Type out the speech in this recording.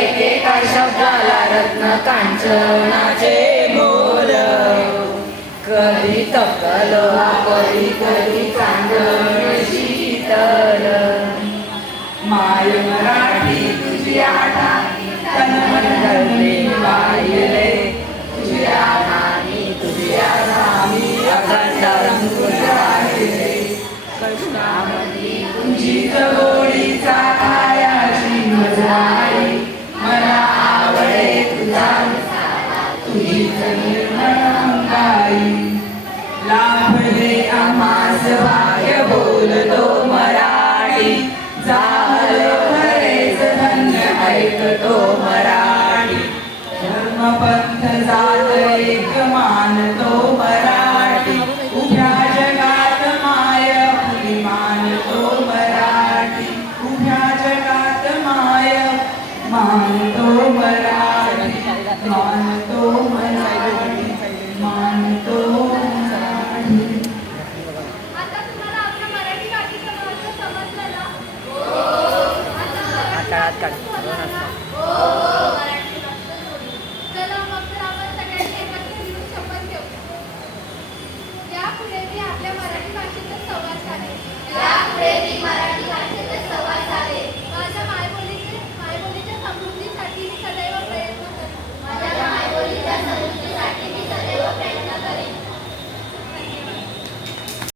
एकेका शब्दाला रत्न कांचनाचे बोल. कधी तप्तल कधी कधी चांदण शीतल. माय मराठी तुझी आठाणी तन मन धरले वाहिले. तुझ्या नामी तुझ्या नामी अखंड रंगून राहिले. कृष्णामधी तुझी गोडीचा खायाची मजा आहे. मला आवडे तुझा तुझीच निर्मळ अंगाई. लाभले आम्हास भाग्य बोलतो मराठी. झालं खरेच धन्य ऐकतो मराठी. धर्मपंथ जात एक मानतो मराठी. उभ्या जगात माय फुली मानतो मराठी. उभ्या जगात माय मानतो मराठी. मानतो मराठी. मानतो मराठी. आता तुम्हाला आपल्या मराठी भाषेचं महत्त्व समजलं ना? काळात